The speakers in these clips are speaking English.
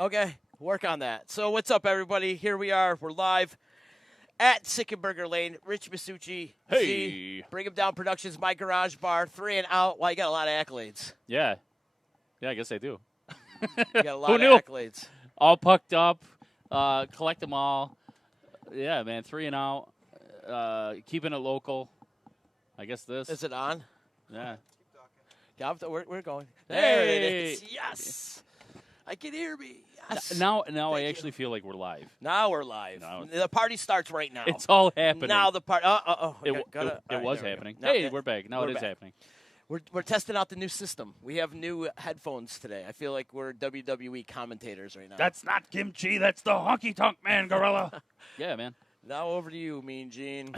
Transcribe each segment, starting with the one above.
Okay, work on that. So what's up, everybody? Here we are. We're live at Sickenberger Lane. Rich Massucci. Hey. Z, Bring 'em Down Productions, my garage bar, 3 and out. Well, you got a lot of accolades. Yeah, I guess I do. You got a lot Who of knew? accolades. All pucked up, collect them all. Yeah, man, 3 and out, keeping it local. I guess this. Is it on? Yeah. Yeah, we're going. Hey. There it is. Yes. I can hear me. Yes. Now I actually feel like we're live. Now we're live. No. The party starts right now. It's all happening. Now the party. It was happening. Hey, we're back. Now it is happening. We're testing out the new system. We have new headphones today. I feel like we're WWE commentators right now. That's not kimchi. That's the honky tonk man, gorilla. Yeah, man. Now over to you, Mean Gene.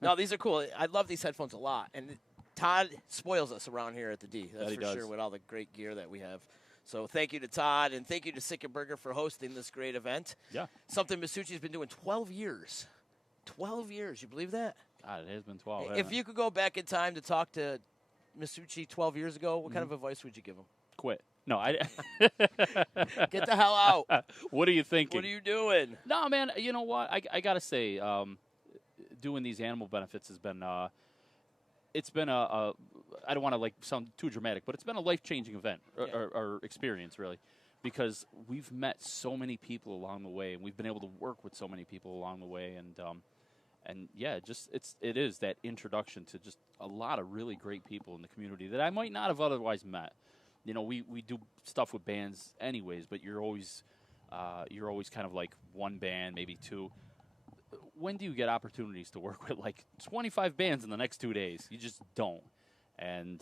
No, these are cool. I love these headphones a lot. And Todd spoils us around here at the D. That's for sure with all the great gear that we have. So thank you to Todd, and thank you to Sickenberger for hosting this great event. Yeah. Something Massucci's been doing 12 years. 12 years. You believe that? God, it has been 12. If you could go back in time to talk to Massucci 12 years ago, what kind of advice would you give him? Quit. No, I. Get the hell out. What are you thinking? What are you doing? No, man. You know what? I gotta say, doing these animal benefits has been. It's been a I don't want to sound too dramatic, but it's been a life-changing event or experience, really, because we've met so many people along the way, and we've been able to work with so many people along the way, and yeah, it is that introduction to just a lot of really great people in the community that I might not have otherwise met. You know, we do stuff with bands anyways, but you're always kind of like one band, maybe two. When do you get opportunities to work with 25 bands in the next 2 days? You just don't. And,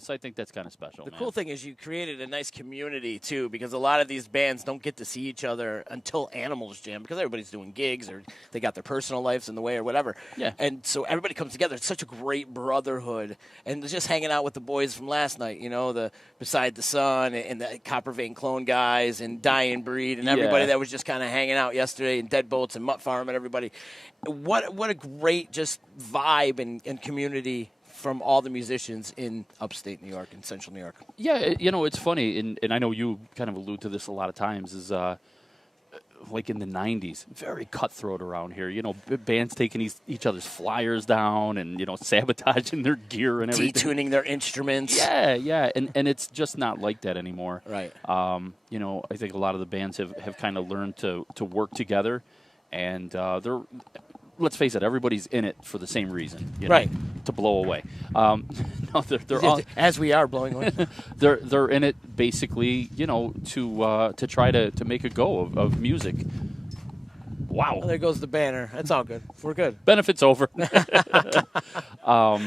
so I think that's kind of special. The cool thing is you created a nice community, too, because a lot of these bands don't get to see each other until Animals Jam because everybody's doing gigs or they got their personal lives in the way or whatever. Yeah. And so everybody comes together. It's such a great brotherhood. And just hanging out with the boys from last night, the Beside the Sun and the Copper Vein Clone guys and Dying Breed and everybody that was just kind of hanging out yesterday and Deadbolts and Mutt Farm and everybody. What a great just vibe and community from all the musicians in upstate New York and central New York. Yeah, it's funny, and I know you kind of allude to this a lot of times, is like in the 90s, very cutthroat around here. Bands taking each other's flyers down and, sabotaging their gear and everything. Detuning their instruments. Yeah, and it's just not like that anymore. Right. I think a lot of the bands have kind of learned to work together, and they're... Let's face it, everybody's in it for the same reason, right? To blow away. No, they're all, as we are blowing away. they're in it basically, to try to make a go of music. Wow! Well, there goes the banner. That's all good. We're good. Benefits over. But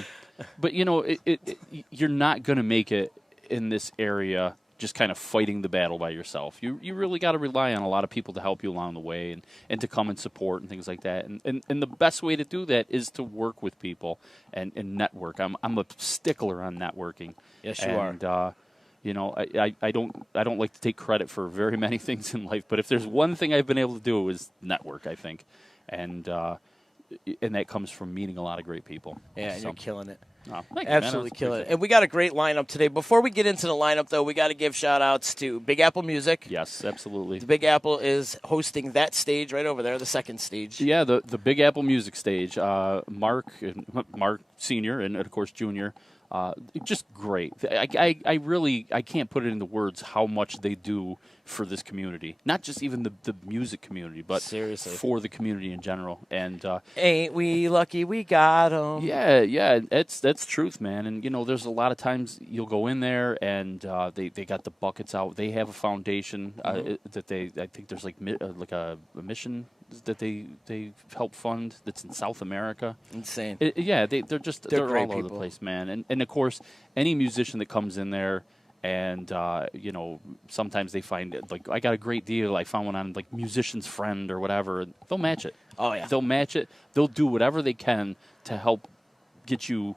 you're not going to make it in this area just kind of fighting the battle by yourself. You really got to rely on a lot of people to help you along the way and to come and support and things like that. And the best way to do that is to work with people and network. I'm a stickler on networking. Yes, you are. I don't like to take credit for very many things in life, but if there's one thing I've been able to do is network, I think. And that comes from meeting a lot of great people. Yeah, and you're killing it. Oh, thank you, absolutely killing it. And we got a great lineup today. Before we get into the lineup, though, we got to give shout-outs to Big Apple Music. Yes, absolutely. The Big Apple is hosting that stage right over there, the second stage. Yeah, the Big Apple Music stage. Mark Sr. and, of course, Jr., just great. I can't put it into words how much they do for this community. Not just even the music community, but seriously for the community in general. And ain't we lucky we got them? Yeah, that's truth, man. And there's a lot of times you'll go in there and they got the buckets out. They have a foundation that I think there's like a mission that they help fund that's in South America. Insane. They're all over the people. place, man. And of course, any musician that comes in there and sometimes they find I got a great deal. I found one on Musician's Friend or whatever. They'll match it. Oh yeah. They'll match it. They'll do whatever they can to help get you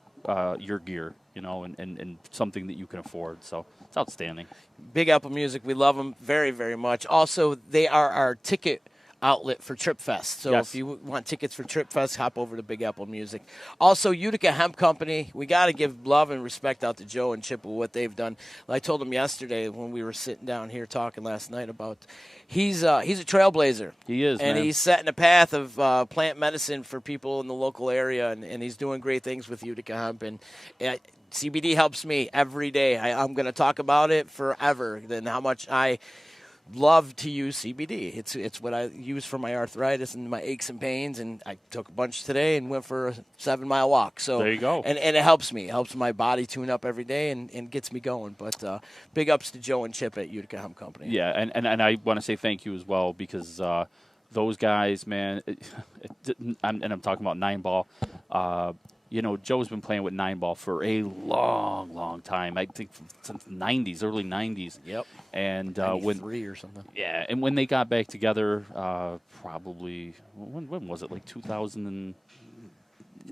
your gear, and something that you can afford. So it's outstanding. Big Apple Music, we love them very, very much. Also, they are our ticket outlet for Trip Fest. So Yes. if you want tickets for Trip Fest, hop over to Big Apple Music. Also, Utica Hemp Company. We got to give love and respect out to Joe and Chip with what they've done. I told them yesterday when we were sitting down here talking last night about he's a trailblazer. He is, and man. he's setting a path of plant medicine for people in the local area, and he's doing great things with Utica Hemp. And CBD helps me every day. I'm going to talk about it forever. Then how much I love to use CBD. It's what I use for my arthritis and my aches and pains, and I took a bunch today and went for a 7-mile walk. So there you go. And it helps me. It helps my body tune up every day and gets me going. But big ups to Joe and Chip at Utica Hemp Company. Yeah, and I want to say thank you as well because those guys, man, I'm talking about 9-ball. Joe's been playing with 9-ball for a long, long time. I think since the 90s, early 90s. Yep. And when 3 or something. Yeah, and when they got back together, probably when was it? Like 2000 and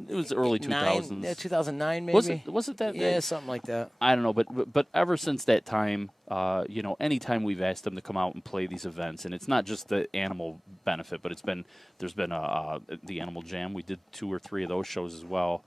it was early 2000s. Yeah, 2009 maybe. Was it that? Yeah, something like that. I don't know, but ever since that time, anytime we've asked them to come out and play these events, and it's not just the animal benefit, but there's been the Animal Jam. We did 2 or 3 of those shows as well,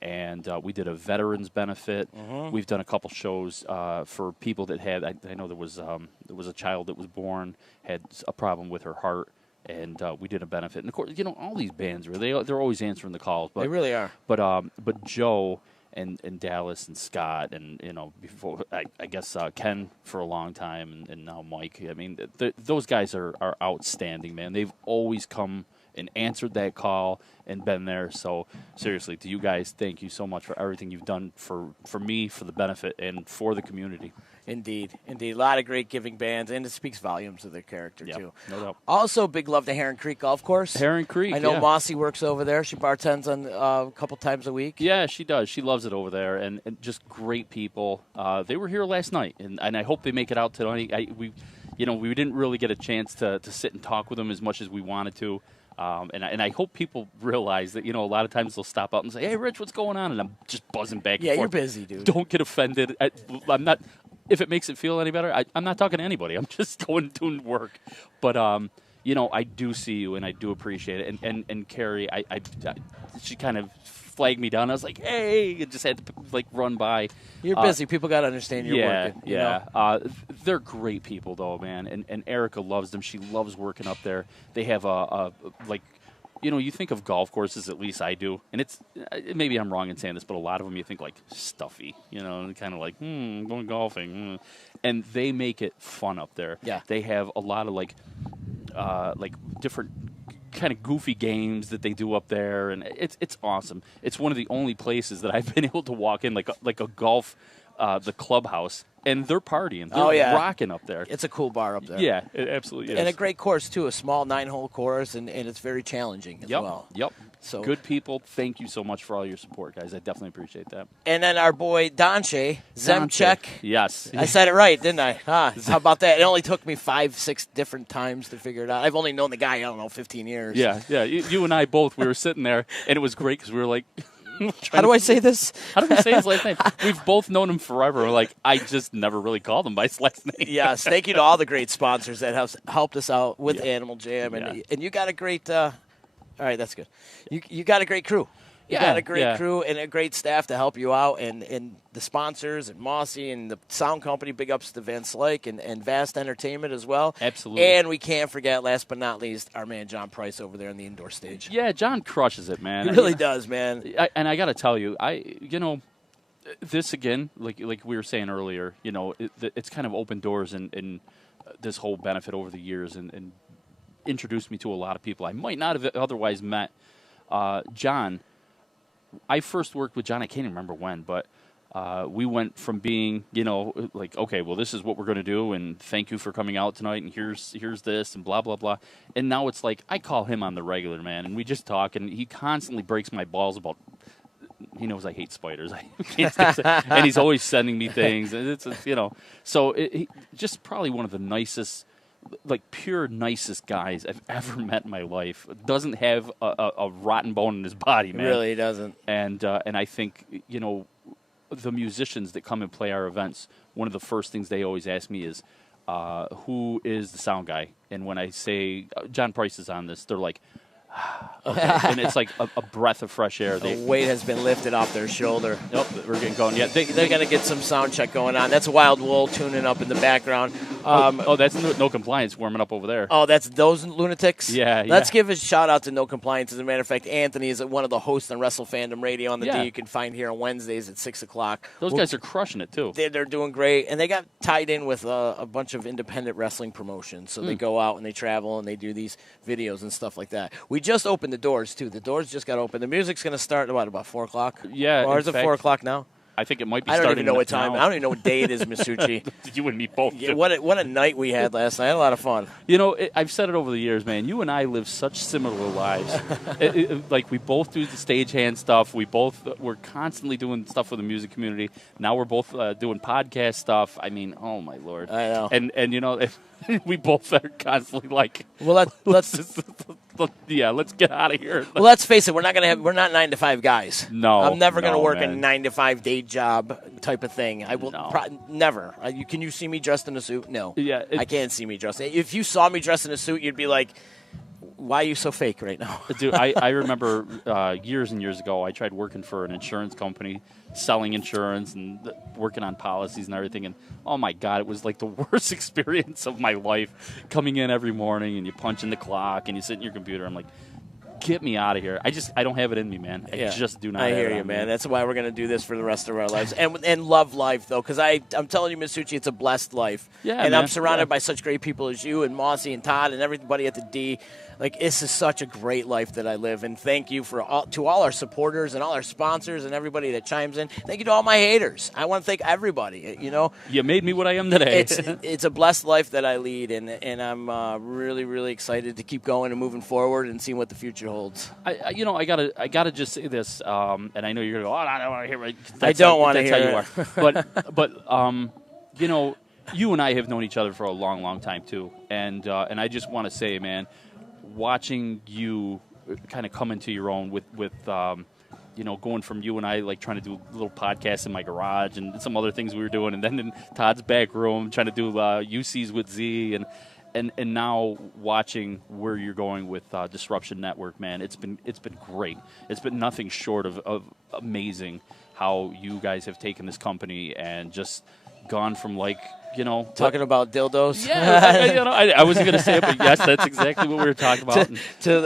and we did a veterans benefit. Mm-hmm. We've done a couple shows for people that had. I know there was a child that was born had a problem with her heart. And we did a benefit, and of course, all these bands they're always answering the calls. But they really are. But Joe and Dallas and Scott and before I guess Ken for a long time and now Mike. I mean, those guys are outstanding, man. They've always come and answered that call and been there. So seriously, to you guys, thank you so much for everything you've done for me, for the benefit, and for the community. Indeed. A lot of great giving bands, and it speaks volumes of their character, too. No doubt. Also, big love to Heron Creek Golf Course. Heron Creek, I know yeah. Mossy works over there. She bartends on a couple times a week. Yeah, she does. She loves it over there, and just great people. They were here last night, and I hope they make it out tonight. We didn't really get a chance to sit and talk with them as much as we wanted to. And I hope people realize that, a lot of times they'll stop out and say, "Hey, Rich, what's going on?" And I'm just buzzing back and forth. Yeah, you're busy, dude. Don't get offended. I'm not. If it makes it feel any better, I'm not talking to anybody. I'm just going doing work. But, I do see you, and I do appreciate it. And Carrie, she kind of flagged me down. I was like, hey, I just had to, run by. You're busy. People got to understand you're working. Yeah. They're great people, though, man. And Erica loves them. She loves working up there. They have you think of golf courses, at least I do, and it's maybe I'm wrong in saying this, but a lot of them you think stuffy, and kind of going golfing, and they make it fun up there. Yeah, they have a lot of different kind of goofy games that they do up there, and it's awesome. It's one of the only places that I've been able to walk in like a golf, the clubhouse. And they're partying. They're rocking up there. It's a cool bar up there. Yeah, it absolutely is. And a great course, too. A small 9-hole course, and it's very challenging as well. Yep. So good people. Thank you so much for all your support, guys. I definitely appreciate that. And then our boy Donche Zemchek. Yes. I said it right, didn't I? How about that? It only took me 5-6 different times to figure it out. I've only known the guy, 15 years. Yeah. You and I both, we were sitting there, and it was great because we were like, how do I say this? How do we say his last name? We've both known him forever. We're I just never really called him by his last name. Yes, thank you to all the great sponsors that have helped us out with Animal Jam. And you got a great all right, that's good. You got a great crew. You got a great crew and a great staff to help you out, and the sponsors and Mossy and the sound company, big ups to Van Slyke and Vast Entertainment as well. Absolutely. And we can't forget, last but not least, our man John Price over there on the indoor stage. Yeah, John crushes it, man. He really does, man. And I got to tell you, this again, like we were saying earlier, it's kind of opened doors in this whole benefit over the years and introduced me to a lot of people I might not have otherwise met. John, I first worked with John, I can't even remember when, but we went from being, okay, well, this is what we're going to do, and thank you for coming out tonight, and here's this, and blah, blah, blah. And now it's I call him on the regular, man, and we just talk, and he constantly breaks my balls about, he knows I hate spiders. I can't stand it. And he's always sending me things, and it's, so he just probably one of the nicest, pure nicest guys I've ever met in my life. Doesn't have a rotten bone in his body, man. Really doesn't. And I think, the musicians that come and play our events, one of the first things they always ask me is, who is the sound guy? And when I say John Price is on this, they're like, okay. And it's like a breath of fresh air. The weight has been lifted off their shoulder. Nope, we're getting going. Yeah, They're going to get some sound check going on. That's Wild Wool tuning up in the background. That's no Compliance warming up over there. Oh, that's those lunatics? Yeah. Let's give a shout-out to No Compliance. As a matter of fact, Anthony is one of the hosts on Wrestle Fandom Radio on the D. You can find here on Wednesdays at 6 o'clock. Those guys are crushing it, too. They're doing great. And they got tied in with a bunch of independent wrestling promotions. So they go out and they travel and they do these videos and stuff like that. We just opened the doors, too. The doors just got open. The music's going to start, about 4 o'clock? Yeah. Or is it 4 o'clock now? I think it might be starting. starting. I don't even know what time. I don't even know what day it is, Massucci. You and me both. Yeah, what a night we had last night. I had a lot of fun. You know, I've said it over the years, man. You and I live such similar lives. Like, we both do the stagehand stuff. We're constantly doing stuff with the music community. Now we're both doing podcast stuff. I mean, oh, my Lord. I know. And you know, we both are constantly like, well, let's get out of here. Well, let's face it, we're not 9-to-5 guys. No, I'm never going to work man. a 9-to-5 day job type of thing. I will never. Can you see me dressed in a suit? No. Yeah, I can't see me dressed. If you saw me dressed in a suit, you'd be like, why are you so fake right now? Dude, I remember years and years ago, I tried working for an insurance company, selling insurance and working on policies and everything. And, oh, my God, it was like the worst experience of my life, coming in every morning and you punch in the clock and you sit in your computer. I'm like, get me out of here. I don't have it in me, man. I just do not I have hear it you, on man. me. That's why we're going to do this for the rest of our lives. And love life, though, because I'm telling you, Massucci, it's a blessed life. Yeah, and man. I'm surrounded by such great people as you and Mossy and Todd and everybody at the D. Like, this is such a great life that I live. And thank you to all our supporters and all our sponsors and everybody that chimes in. Thank you to all my haters. I want to thank everybody, you know. You made me what I am today. It's a blessed life that I lead, and I'm really, really excited to keep going and moving forward and seeing what the future holds. I gotta just say this, and I know you're gonna go, I don't want to hear it. I don't want to hear it. That's how you are. But you know, you and I have known each other for a long, long time too, and I just want to say, man, watching you kind of come into your own with you know, going from you and I like trying to do little podcasts in my garage and some other things we were doing, and then in Todd's back room trying to do UCs with Z, and now watching where you're going with Disruption Network, man, it's been great. It's been nothing short of amazing how you guys have taken this company and just gone from, like, you know, talking about dildos. Yeah, I wasn't going to say it, but yes, that's exactly what we were talking about.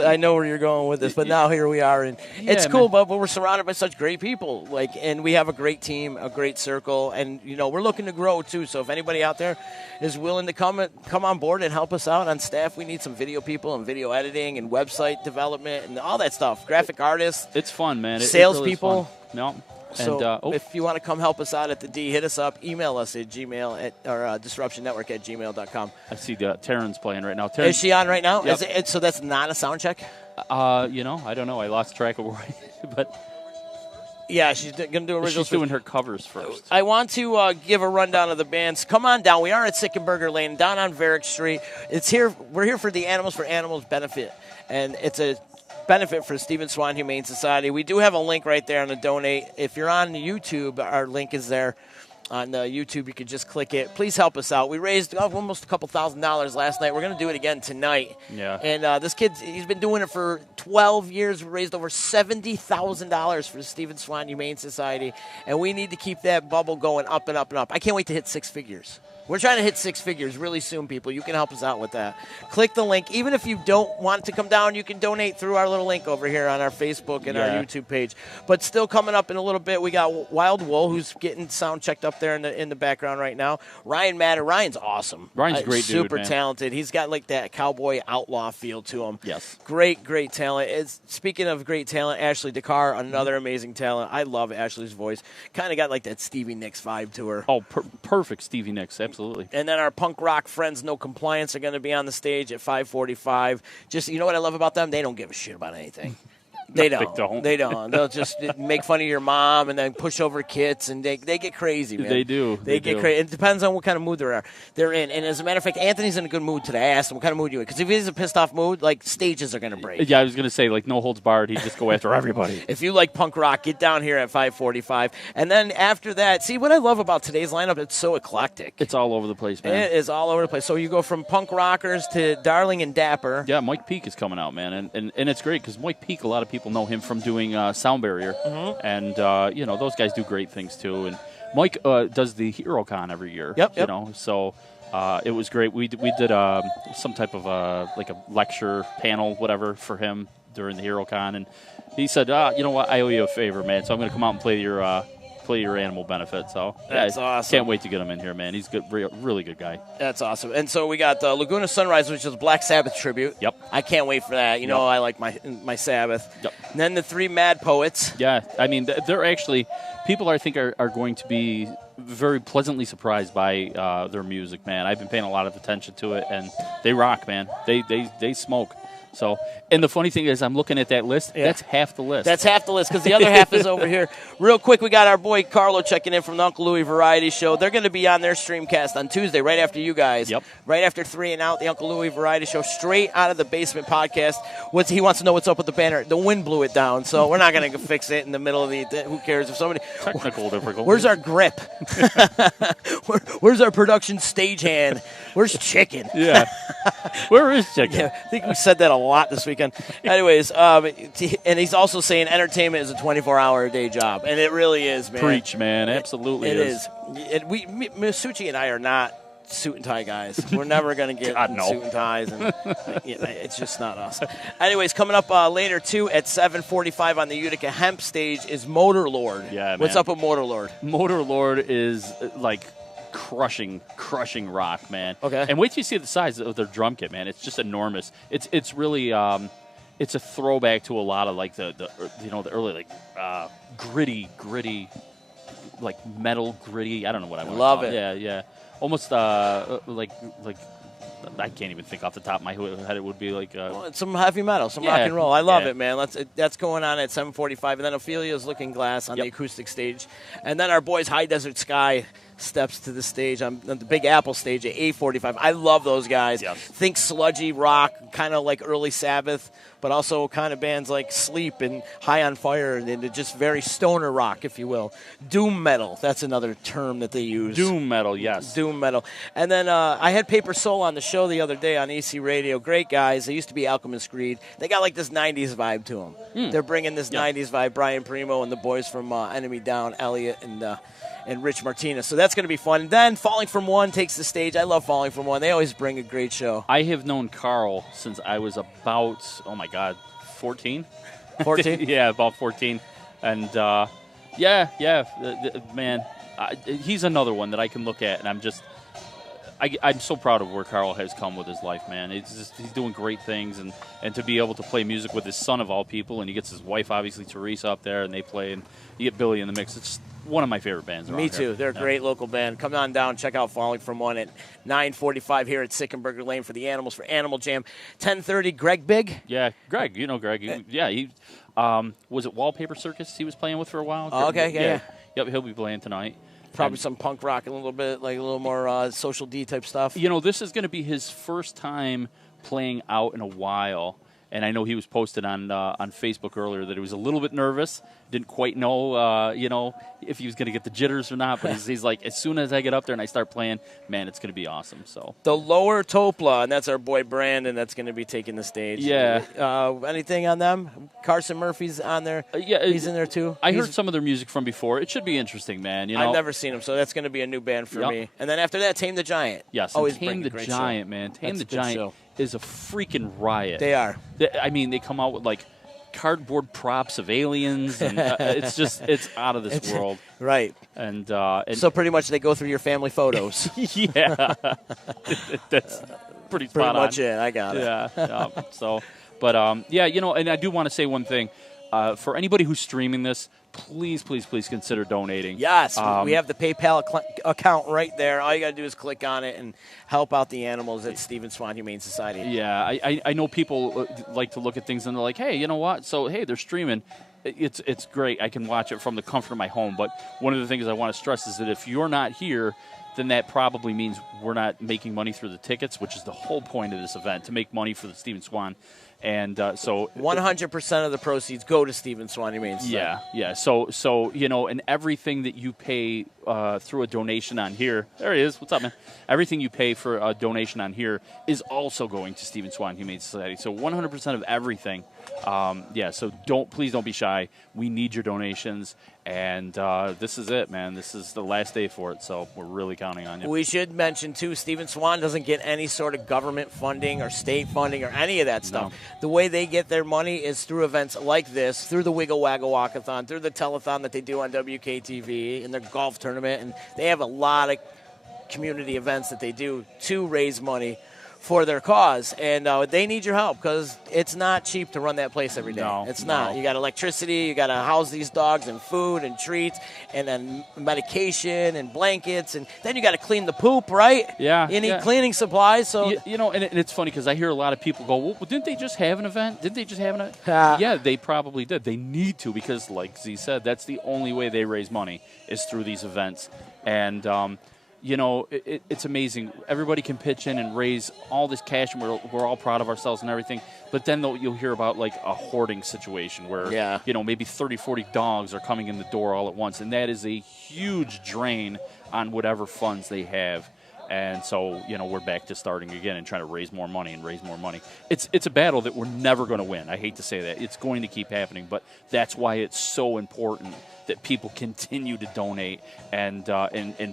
I know where you're going with this, but now here we are, and it's cool. But we're surrounded by such great people, and we have a great team, a great circle, and you know, we're looking to grow too. So if anybody out there is willing to come on board and help us out on staff, we need some video people and video editing and website development and all that stuff. Graphic artists, it's fun, man. Salespeople. No. So if you want to come help us out at the D, hit us up. Email us at gmail or disruptionnetwork@gmail.com. I see Taryn's playing right now. Is she on right now? Yep. So that's not a sound check? You know, I don't know. I lost track of where but yeah, she's going to do originals. She's doing her covers first. I want to give a rundown of the bands. Come on down. We are at Sickenberger Lane, down on Varick Street. We're here for the Animals for Animals benefit, and it's a benefit for the Stephen Swan Humane Society. We do have a link right there on the donate. If you're on YouTube, our link is there on YouTube. You could just click it. Please help us out. We raised almost a couple $1,000s last night. We're going to do it again tonight. Yeah. And this kid, he's been doing it for 12 years. We raised over $70,000 for the Stephen Swan Humane Society, and we need to keep that bubble going up and up and up. I can't wait to hit 6 figures. We're trying to hit 6 figures really soon, people. You can help us out with that. Click the link. Even if you don't want to come down, you can donate through our little link over here on our Facebook and our YouTube page. But still coming up in a little bit, we got Wild Wool, who's getting sound checked up there in the background right now. Ryan Matter. Ryan's awesome. Ryan's a great dude, super talented. He's got like that cowboy outlaw feel to him. Yes. Great talent. Speaking of great talent, Ashley Dakar, another amazing talent. I love Ashley's voice. Kind of got like that Stevie Nicks vibe to her. Oh, perfect Stevie Nicks. Absolutely. And then our punk rock friends, No Compliance, are going to be on the stage at 5:45. Just, you know what I love about them? They don't give a shit about anything. They No, don't. They don't. They'll just make fun of your mom and then push over kits, and they get crazy, man. They do. They get crazy. It depends on what kind of mood they're in. And as a matter of fact, Anthony's in a good mood today. I asked him what kind of mood you in, because if he's in a pissed off mood, like, stages are going to break. Yeah, I was going to say, like, no holds barred. He'd just go after everybody. If you like punk rock, get down here at 5:45. And then after that, see, what I love about today's lineup, it's so eclectic. It's all over the place, man. It is all over the place. So you go from punk rockers to Darling and Dapper. Yeah, Mike Peake is coming out, man. And it's great because Mike Peake, a lot of people know him from doing Sound Barrier. Mm-hmm. And, those guys do great things, too. And Mike does the HeroCon every year. Yep. So it was great. We did some type of like a lecture panel, whatever, for him during the HeroCon. And he said, you know what, I owe you a favor, man. So I'm going to come out and play your animal benefit. So that's awesome. Can't wait to get him in here, man. He's good, really good guy. That's awesome. And so we got Laguna Sunrise, which is a Black Sabbath tribute. Yep. I can't wait for that. You know, I like my Sabbath. Yep. And then the Three Mad Poets. Yeah, I mean, they're actually people I think are going to be very pleasantly surprised by their music, man. I've been paying a lot of attention to it, and they rock, man. They smoke. So, and the funny thing is, I'm looking at that list. Yeah. That's half the list. That's half the list, because the other half is over here. Real quick, we got our boy Carlo checking in from the Uncle Louie Variety Show. They're going to be on their streamcast on Tuesday, right after you guys. Yep. Right after 3 and Out, the Uncle Louie Variety Show, straight out of the basement podcast. He wants to know what's up with the banner. The wind blew it down, so we're not going to fix it in the middle of the. Who cares if somebody? Technical difficulty. Where's our grip? Where's our production stagehand? Where's Chicken? Yeah. Where is Chicken? Yeah, I think we said that a lot this weekend. Anyways, and he's also saying entertainment is a 24-hour-a-day job, and it really is, man. Preach, man. Absolutely it is. Massucci and I are not suit and tie guys. We're never going to get suit and ties, and it's just not us. Anyways, coming up later, too, at 7:45 on the Utica Hemp stage is Motor Lord. Yeah, man. What's up with Motor Lord? Motor Lord is, like, crushing rock, man. Okay. And wait till you see the size of their drum kit, man. It's just enormous. It's really it's a throwback to a lot of like the early like gritty like metal gritty. I don't know what I want to call it. Yeah. Almost like I can't even think off the top of my head. It would be like some heavy metal, some rock and roll. I love it, man. That's going on at 7:45, and then Ophelia's Looking Glass on the acoustic stage, and then our boys High Desert Sky steps to the stage on the Big Apple stage at 8:45. I love those guys. Yes. Think sludgy rock, kind of like early Sabbath, but also kind of bands like Sleep and High on Fire, and just very stoner rock, if you will. Doom metal, that's another term that they use. Doom metal, yes. Doom metal. And then I had Paper Soul on the show the other day on EC Radio. Great guys. They used to be Alchemist Creed. They got like this 90s vibe to them. They're bringing this 90s vibe. Brian Primo and the boys from Enemy Down, Elliot and Rich Martinez. So that's going to be fun. And then Falling From One takes the stage. I love Falling From One. They always bring a great show. I have known Carl since I was about, 14? 14? Yeah, about 14. And, man, he's another one that I can look at, and I'm so proud of where Carl has come with his life, man. He's doing great things, and to be able to play music with his son of all people, and he gets his wife, obviously, Teresa, up there, and they play, and you get Billy in the mix. It's just one of my favorite bands around Me too. here. They're a great local band. Come on down, check out Falling From One at 9:45 here at Sickenberger Lane for the Animals for Animal Jam. 10:30, Greg Big. Yeah, Greg. You know Greg. He was it Wallpaper Circus he was playing with for a while? Oh, okay, yeah. Yep, he'll be playing tonight. Probably some punk rock, a little bit, like a little more Social D type stuff. You know, this is going to be his first time playing out in a while. And I know he was posted on Facebook earlier that he was a little bit nervous, didn't quite know, if he was going to get the jitters or not. But he's like, as soon as I get up there and I start playing, man, it's going to be awesome. So the Lower Topla, and that's our boy Brandon that's going to be taking the stage. Yeah. Anything on them? Carson Murphy's on there. He's in there too. I heard some of their music from before. It should be interesting, man. You know, I've never seen him, so that's going to be a new band for me. And then after that, Tame the Giant. Yes, always Tame the Giant, man. Tame the Giant is a freaking riot. They are. I mean, they come out with like cardboard props of aliens, and it's out of this world. Right. And so pretty much they go through your family photos. Yeah. That's pretty spot on. Pretty much it. I got it. Yeah. So, but and I do want to say one thing. For anybody who's streaming this, please consider donating. Yes, we have the PayPal account right there. All you got to do is click on it and help out the animals at Stephen Swan Humane Society. Yeah, I know people like to look at things and they're like, hey, you know what? So, hey, they're streaming. It's great. I can watch it from the comfort of my home. But one of the things I want to stress is that if you're not here, then that probably means we're not making money through the tickets, which is the whole point of this event, to make money for the Stephen Swan. And so 100% of the proceeds go to Stephen Swan Humane Society. Yeah. So and everything that you pay through a donation on here, there he is. What's up, man? Everything you pay for a donation on here is also going to Stephen Swan Humane Society. So 100% of everything. So please don't be shy. We need your donations. And this is it, man. This is the last day for it, so we're really counting on you. We should mention, too, Stephen Swan doesn't get any sort of government funding or state funding or any of that stuff. No. The way they get their money is through events like this, through the Wiggle Waggle Walkathon, through the telethon that they do on WKTV, and their golf tournament. And they have a lot of community events that they do to raise money for their cause, and they need your help because it's not cheap to run that place every day. No, it's not. no. You got electricity, you got to house these dogs and food and treats, and then medication and blankets, and then you got to clean the poop, right? Yeah. You need cleaning supplies. So and it's funny because I hear a lot of people go, well, didn't they just have an event? Didn't they just have an event? Ah. Yeah, they probably did. They need to because, like Z said, that's the only way they raise money is through these events. And it's amazing. Everybody can pitch in and raise all this cash, and we're all proud of ourselves and everything. But then you'll hear about, like, a hoarding situation where, maybe 30, 40 dogs are coming in the door all at once. And that is a huge drain on whatever funds they have. And so, we're back to starting again and trying to raise more money and raise more money. It's a battle that we're never going to win. I hate to say that. It's going to keep happening. But that's why it's so important that people continue to donate and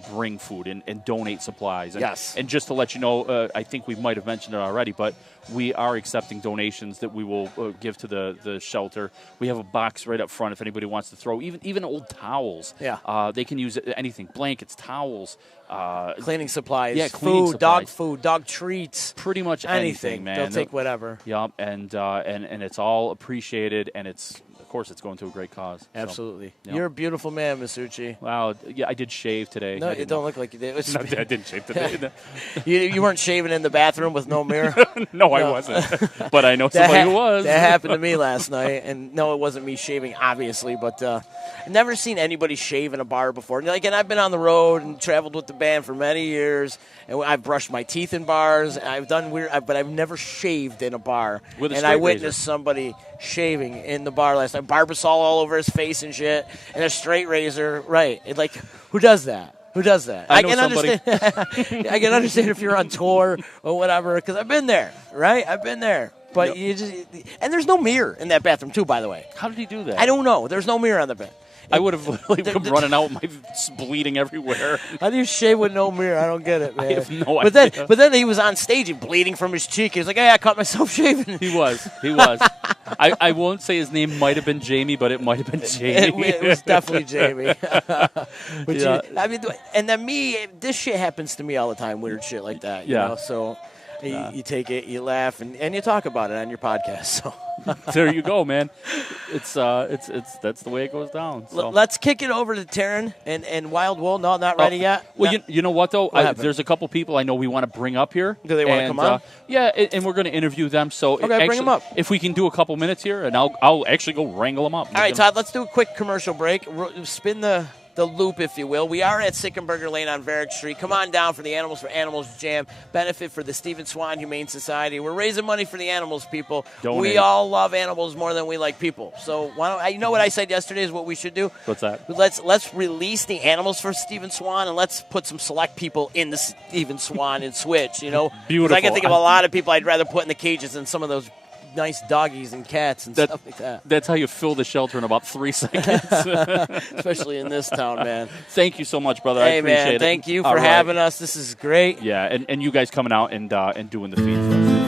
bring food and donate supplies. And just to let you know, I think we might have mentioned it already, but we are accepting donations that we will give to the shelter. We have a box right up front if anybody wants to throw even old towels. Yeah. They can use anything, blankets, towels. Cleaning supplies, cleaning supplies. Food, dog treats. Pretty much anything, man. They'll take whatever. Yep, and it's all appreciated, and of course it's going to a great cause. Absolutely. So, You're a beautiful man, Massucci. Wow, yeah, I did shave today. No, you don't look like you did. No, I didn't shave today. You weren't shaving in the bathroom with no mirror? No, I wasn't. But I know somebody who was. That happened to me last night, and no, it wasn't me shaving, obviously, but I've never seen anybody shave in a bar before. And I've been on the road and traveled with the band for many years, and I've brushed my teeth in bars. I've done but I've never shaved in a bar. With a and straight I witnessed razor. Somebody shaving in the bar last night. Barbasol all over his face and shit, and a straight razor. Right. Who does that? Who does that? I know can understand. I can understand if you're on tour or whatever, because I've been there, right? I've been there. But and there's no mirror in that bathroom, too, by the way. How did he do that? I don't know. There's no mirror on the bed. I would have literally come running out, my bleeding everywhere. How do you shave with no mirror? I don't get it, man. I have no idea. But then he was on stage and bleeding from his cheek. He was like, "Hey, I caught myself shaving." He was. I won't say his name might have been Jamie, but it might have been Jamie. It was definitely Jamie. Yeah. And then this shit happens to me all the time. Weird shit like that. You know? So you take it, you laugh, and you talk about it on your podcast. So. There you go, man. It's that's the way it goes down. So. Let's kick it over to Taryn and Wild Wool. No, not ready yet. Well, no. you know what though? There's a couple people I know we want to bring up here. Do they want to come on? Yeah, and we're going to interview them. So bring them up. If we can do a couple minutes here, and I'll actually go wrangle them up. All right, Todd. Let's do a quick commercial break. Spin the loop, if you will. We are at Sickenberger Lane on Varick Street. Come on down for the Animals for Animals Jam. Benefit for the Stephen Swan Humane Society. We're raising money for the animals, people. Donate. We all love animals more than we like people. So you know what I said yesterday is what we should do? What's that? Let's release the animals for Stephen Swan, and let's put some select people in the Stephen Swan and switch, Beautiful. 'Cause I can think of a lot of people I'd rather put in the cages than some of those nice doggies and cats and stuff like that. That's how you fill the shelter in about 3 seconds. Especially in this town, man. Thank you so much, brother. Hey, I appreciate man, it. thank you for having us. This is great. Yeah, and you guys coming out and doing the feed for us.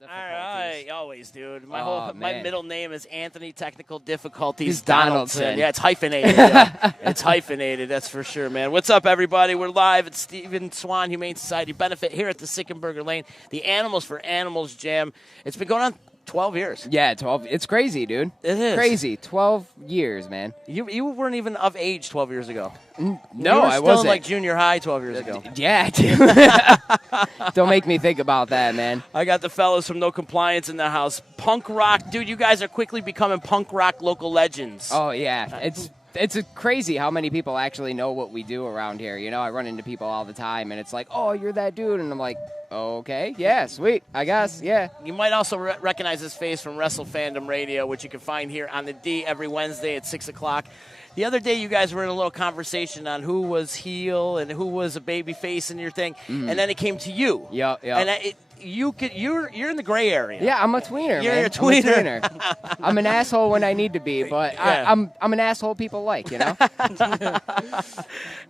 difficulties. All right, always, dude. My Man. middle name is Anthony Technical Difficulties He's Donaldson. Donaldson. Yeah, it's hyphenated. Yeah. It's hyphenated, that's for sure, man. What's up, everybody? We're live at Stephen Swan Humane Society Benefit here at the Sickenberger Lane, the Animals for Animals Jam. It's been going on 12 years. Yeah, 12. It's crazy, dude. It is. Crazy. 12 years, man. You weren't even of age 12 years ago. No, you were I still wasn't. in like junior high 12 years ago. Yeah. Don't make me think about that, man. I got the fellas from No Compliance in the house. Punk rock. Dude, you guys are quickly becoming punk rock local legends. Oh, yeah. It's crazy how many people actually know what we do around here. You know, I run into people all the time, and it's like, oh, you're that dude. And I'm like, okay, yeah, sweet, I guess, yeah. You might also recognize his face from Wrestle Fandom Radio, which you can find here on the D every Wednesday at 6 o'clock. The other day, you guys were in a little conversation on who was heel and who was a baby face in your thing, and then it came to you. Yeah. And you're in the gray area. Yeah, I'm a tweener, You're man. a tweener. I'm an asshole when I need to be, but Yeah. I'm an asshole people like, you know?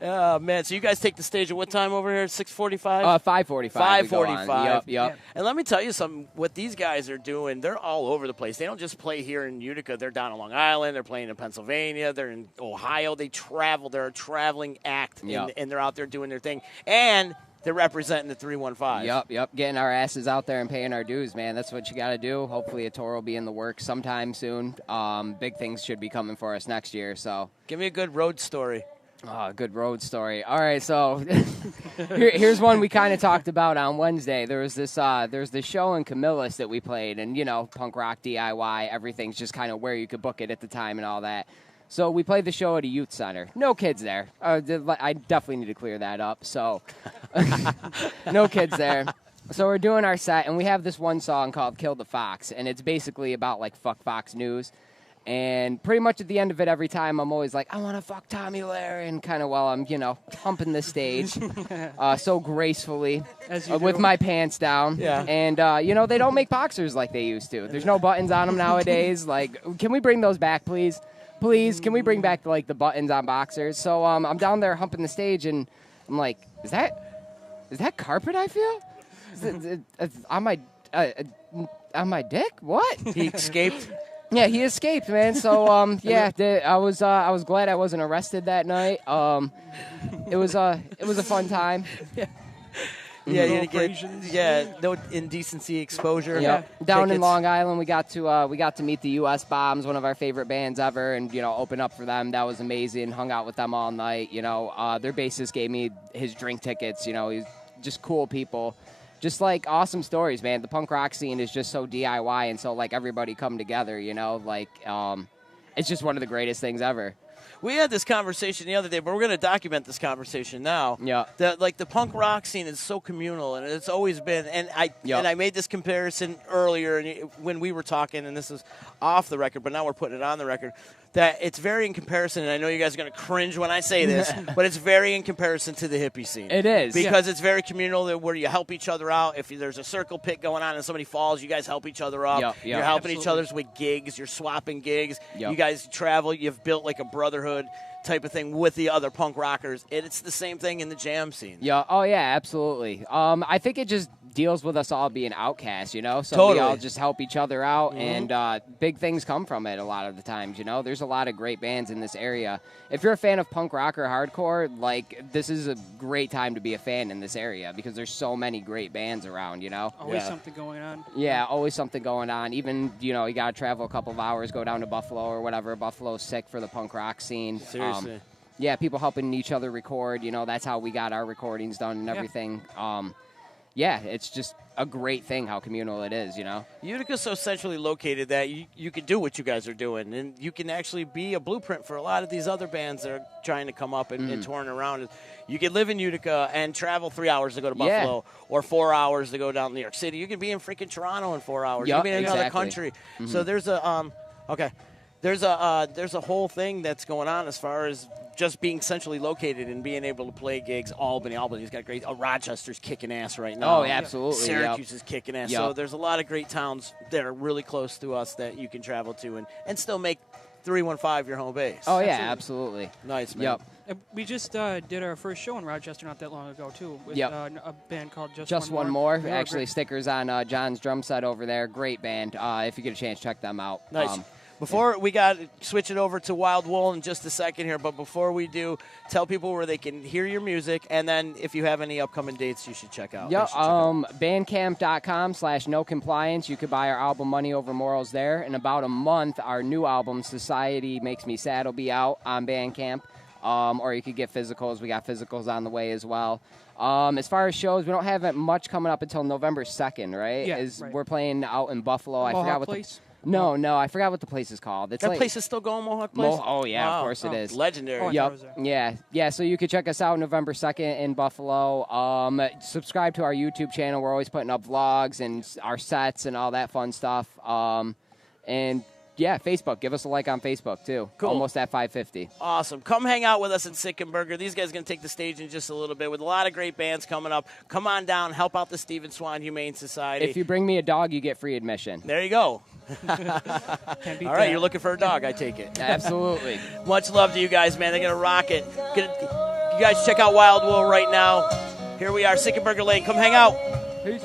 Oh, man. So you guys take the stage at what time over here? 6:45? 5:45. 5:45. Yep. And let me tell you something. What these guys are doing, they're all over the place. They don't just play here in Utica. They're down on Long Island. They're playing in Pennsylvania. They're in Ohio. They travel. They're a traveling act, Yep. and they're out there doing their thing. And they're representing the 315. Yep. Getting our asses out there and paying our dues, man. That's what you got to do. Hopefully a tour will be in the works sometime soon. Big things should be coming for us next year, so. Give me a good road story. Oh, good road story. All right, so here's one we kind of talked about on Wednesday. There's this show in Camillus that we played, and, you know, punk rock, DIY, everything's just kind of where you could book it at the time and all that. So we played the show at a youth center. No kids there. I definitely need to clear that up. So no kids there. So we're doing our set, and we have this one song called Kill the Fox, and it's basically about, like, fuck Fox News. And pretty much at the end of it, every time, I'm always like, I want to fuck Tommy Lahren, kind of while I'm, you know, humping the stage so gracefully with my pants down. Yeah. And, you know, they don't make boxers like they used to. There's no buttons on them nowadays. Like, can we bring those back, please? Please, can we bring back, like, the buttons on boxers? So I'm down there humping the stage, and I'm like, is that carpet I feel? Is it on my dick? What? He escaped. Yeah, he escaped, man. So, I was glad I wasn't arrested that night. It was a fun time. Yeah, you get no indecency exposure. Yeah, down in Tickets. Long Island, we got to meet the U.S. Bombs, one of our favorite bands ever, and, you know, open up for them. That was amazing. Hung out with them all night. You know, their bassist gave me his drink tickets. You know, he's just cool people. Just, like, awesome stories, man. The punk rock scene is just so DIY and so, like, everybody come together, you know? Like, it's just one of the greatest things ever. We had this conversation the other day, but we're going to document this conversation now. Yeah. The punk rock scene is so communal, and it's always been. And I made this comparison earlier when we were talking, and this is off the record, but now we're putting it on the record. That it's very in comparison, and I know you guys are going to cringe when I say this, but it's very in comparison to the hippie scene. It is. Because it's very communal, where you help each other out. If there's a circle pit going on and somebody falls, you guys help each other up. Yep. You're helping each other with gigs. You're swapping gigs. Yep. You guys travel. You've built like a brotherhood type of thing with the other punk rockers. It's the same thing in the jam scene. Yeah. Oh, yeah, absolutely. I think it just deals with us all being outcasts, you know? So Totally. we all just help each other out, and big things come from it a lot of the times, you know? There's a lot of great bands in this area. If you're a fan of punk rock or hardcore, like, this is a great time to be a fan in this area because there's so many great bands around, you know? Always something going on. Yeah, always something going on. Even, you know, you got to travel a couple of hours, go down to Buffalo or whatever. Buffalo's sick for the punk rock scene. Seriously. Yeah, people helping each other record. You know, that's how we got our recordings done and everything. Yeah, it's just a great thing how communal it is, you know? Utica's so centrally located that you can do what you guys are doing, and you can actually be a blueprint for a lot of these other bands that are trying to come up and touring around. You can live in Utica and travel 3 hours to go to Buffalo, or 4 hours to go down to New York City. You can be in freaking Toronto in 4 hours. Yep, You can be in another exactly. country. So there's a there's a whole thing that's going on as far as just being centrally located and being able to play gigs. Albany's got great. Rochester's kicking ass right now. Oh, yeah, absolutely. Syracuse is kicking ass. Yep. So there's a lot of great towns that are really close to us that you can travel to and still make 315 your home base. Oh, yeah, absolutely. Nice, man. Yep. We just did our first show in Rochester not that long ago, too, with Yep. a band called Just One More. They were Actually, great. stickers on John's drum set over there. Great band. If you get a chance, check them out. Nice. Before we got switch it over to Wild Wool in just a second here, but before we do, tell people where they can hear your music, and then if you have any upcoming dates, you should check out. Yep, They should check out. bandcamp.com/nocompliance. You could buy our album Money Over Morals there. In about a month, our new album Society Makes Me Sad will be out on Bandcamp. Or you could get physicals. We got physicals on the way as well. As far as shows, we don't have much coming up until November 2nd, right? Yeah, right. We're playing out in Buffalo. I Mohawk forgot what Place? No, I forgot what the place is called. It's That like place is still going, Mohawk Place? Oh, yeah, Wow. of course it is. Legendary. Oh, I Yep. thought it was there. Yeah. So you could check us out November 2nd in Buffalo. Subscribe to our YouTube channel. We're always putting up vlogs and our sets and all that fun stuff. And yeah, Facebook. Give us a like on Facebook too. Cool. Almost at 550. Awesome. Come hang out with us in Sickenberger. These guys are going to take the stage in just a little bit with a lot of great bands coming up. Come on down. Help out the Stephen Swan Humane Society. If you bring me a dog, you get free admission. There you go. Can't beat All right, that. you're looking for a dog, I take it. Absolutely. Much love to you guys, man. They're going to rock it. You guys check out Wild Wool right now. Here we are, Sickenberger Lane. Come hang out. Peace.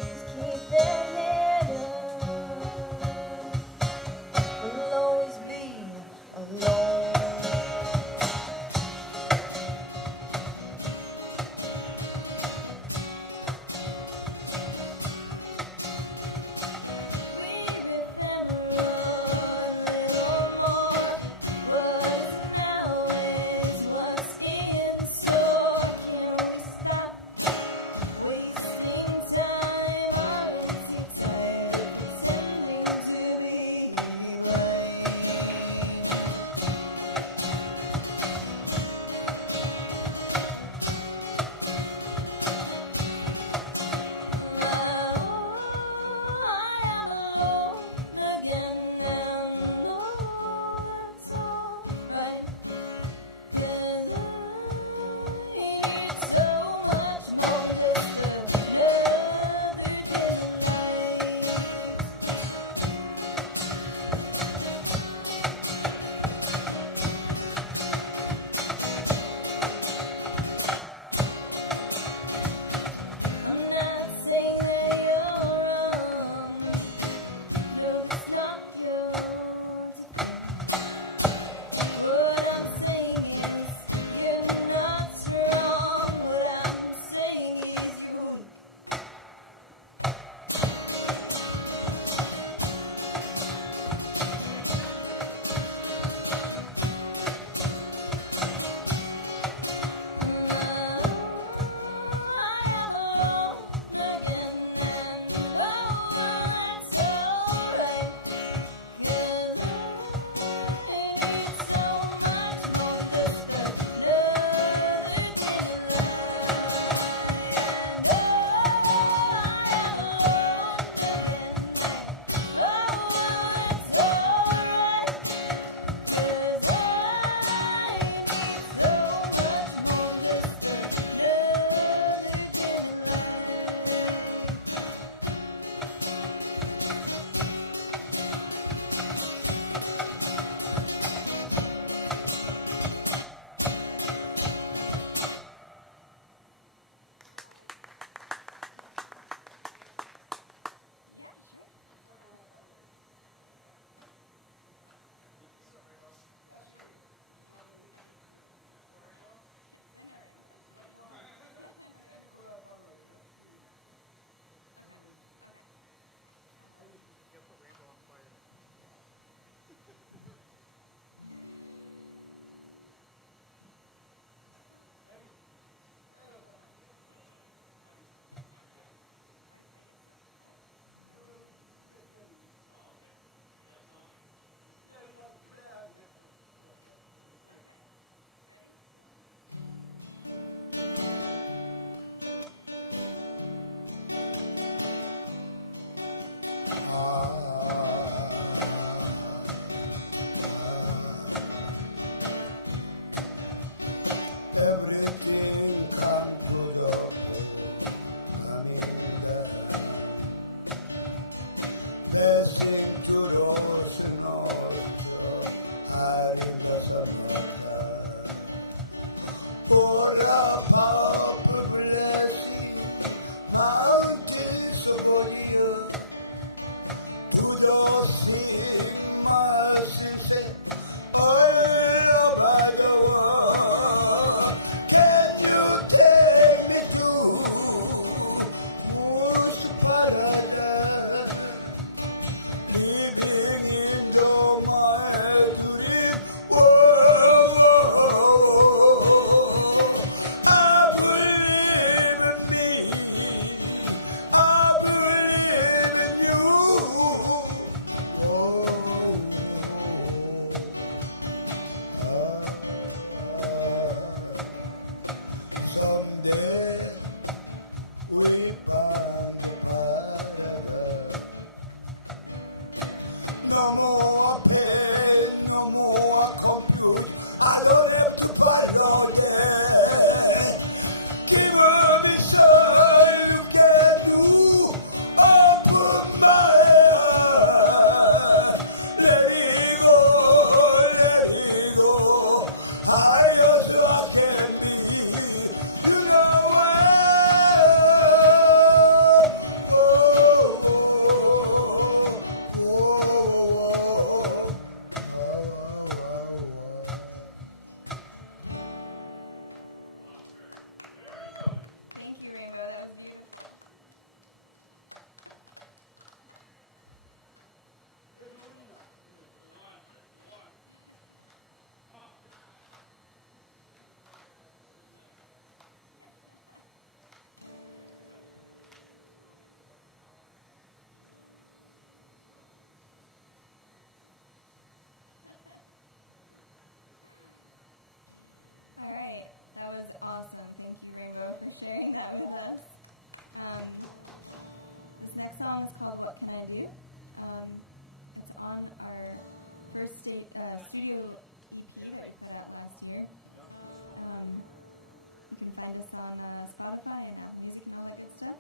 find us on Spotify and Apple Music and all that good stuff.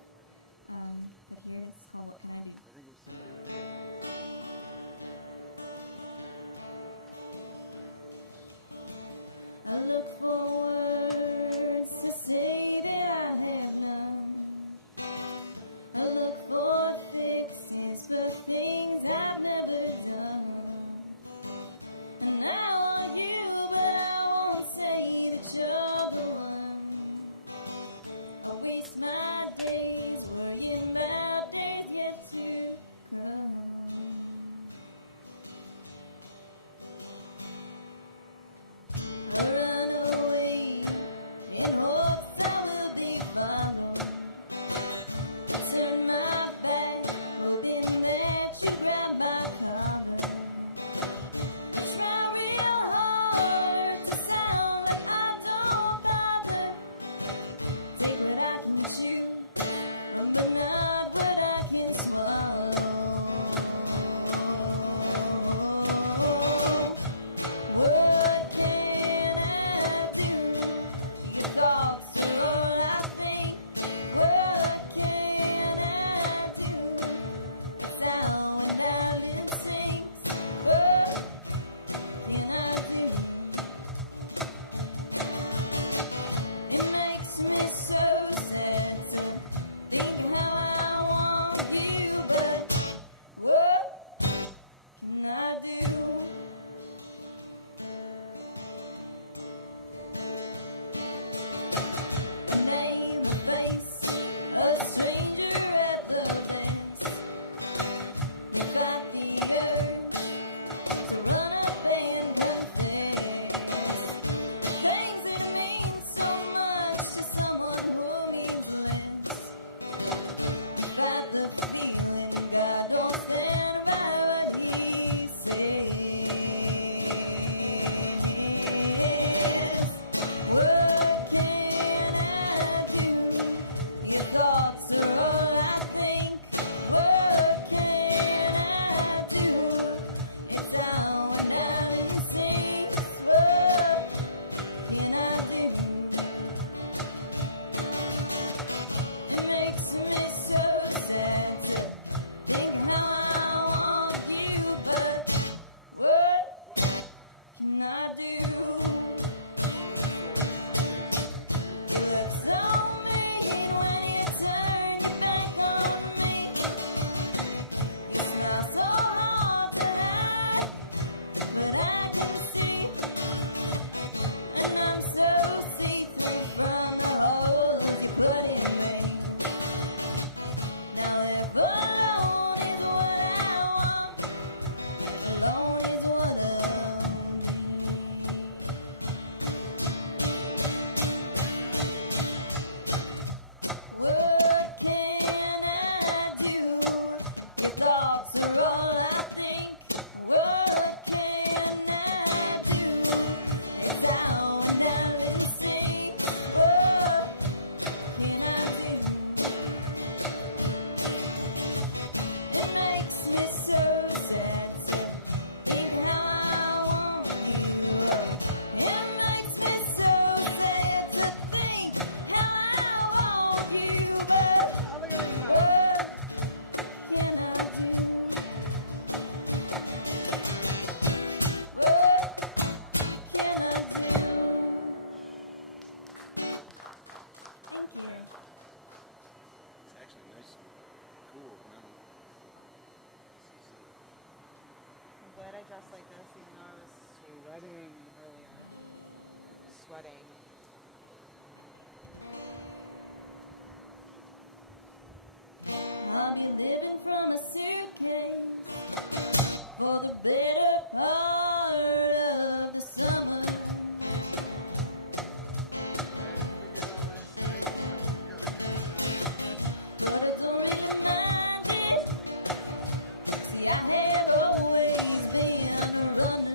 But here's What Can I Do? I look forward to say that I have none. I look for fixes for things I've never done. And I want you, but I won't say that you're the one. I waste my days worrying about days yet to come. I run away in hopes I will be followed. I turn my back, hoping that you grab my collar. I try real hard to sound like I don't bother. Take what I can chew, I'm not what I can swallow. What can I do? Your thoughts are all I think. What can I do? Sound out instincts. What can I do? It makes me so sad to think how I want you, but what can I do? Name the place, a stranger at the fence. Without the urge to run up and run there. Things that mean so much to someone who means less. Got the feeling God don't stand by what He says. What can I do? Your thoughts are all I think. What can I do? It's down out instincts. What can I do? It makes me so sad to think how I want you, but what can I do? There's no meaning when you turn your back on me. It's not so hard tonight, but I can see. And I'm so deeply from the holes you put in me. Now if alone is what I want, alone is what I want. What can I do? Your thoughts are all I think. What can I do? It's down instincts. What can I do? It makes me so sad to think how I want you. It makes me so sad to think how I want you. What can I do? It's actually nice and cool now. I'm glad I dressed like this, even though I was sweating earlier. Sweating. I'll be living from a suitcase for the better part of the summer. But it's only the magic. See, I have always been on the run.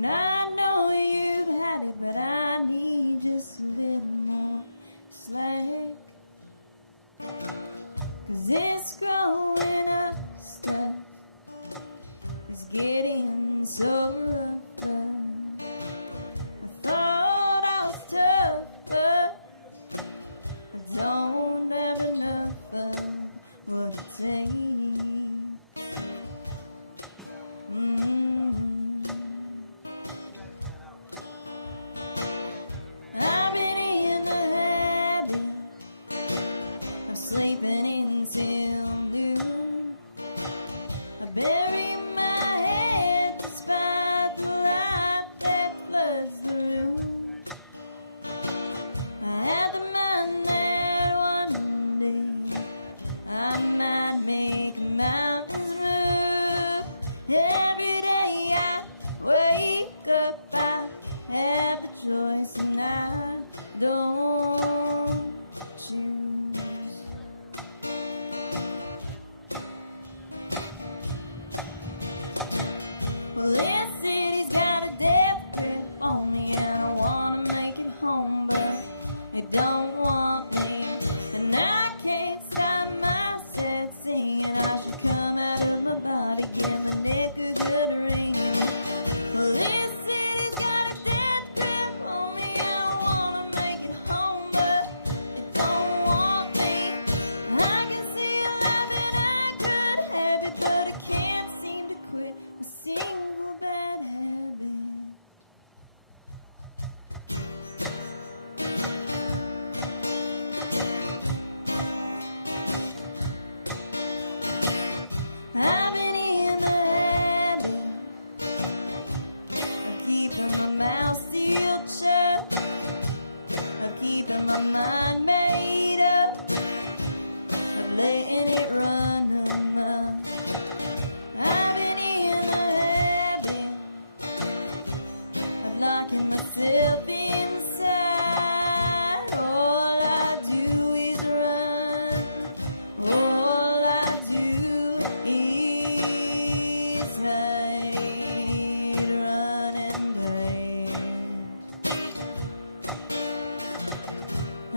And I know you had it, but I need just a little more slack. 'Cause it's growing up stuff. It's getting so rough. I thought I was tough, but I don't have enough of what to say. I've been in the habit of sleeping until noon. I bury my head despite the light that floods the room. I have a mind that one day I might make the mountains move. Every day I wake up, I have a choice and I don't choose. Well, this city's got a death grip on me. I wanna make it home, but it don't want me. And I can't stop myself saying I should come out of my body, grinning naked glittering. Well, this city's got a death grip on me. I wanna make it home, but it don't want me. I can see I'm not that I could have it, but I can't seem to quit a single bad habit. I've been in the habit of keeping my mouth sealed shut, of keeping my mind made up, of letting it run enough. I've been in the habit of locking myself inside. All I do is run. All I do is lay, run and pray.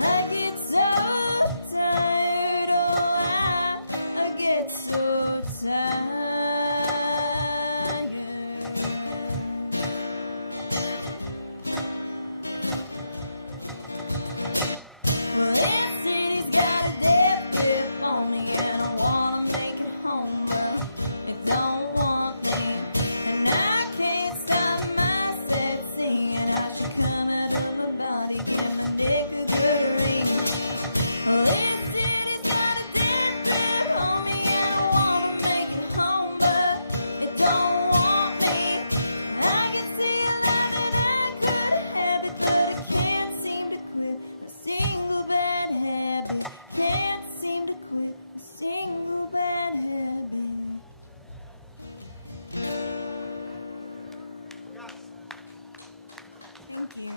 I get so tired, oh, I get so tired. Well, this city's got a death grip on me, and I wanna make it home, but it don't want me. And I can't stop myself saying I should come out of my body, grinning naked glittering. Well, this city's got a death grip on me, and I wanna make it home, but it don't want me. I can see I'm not that I could have it, but I can't seem to quit a single bad habit. Can't seem to quit a single bad habit. Thank you.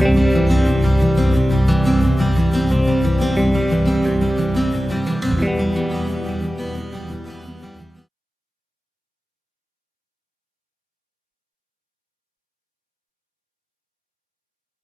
Thank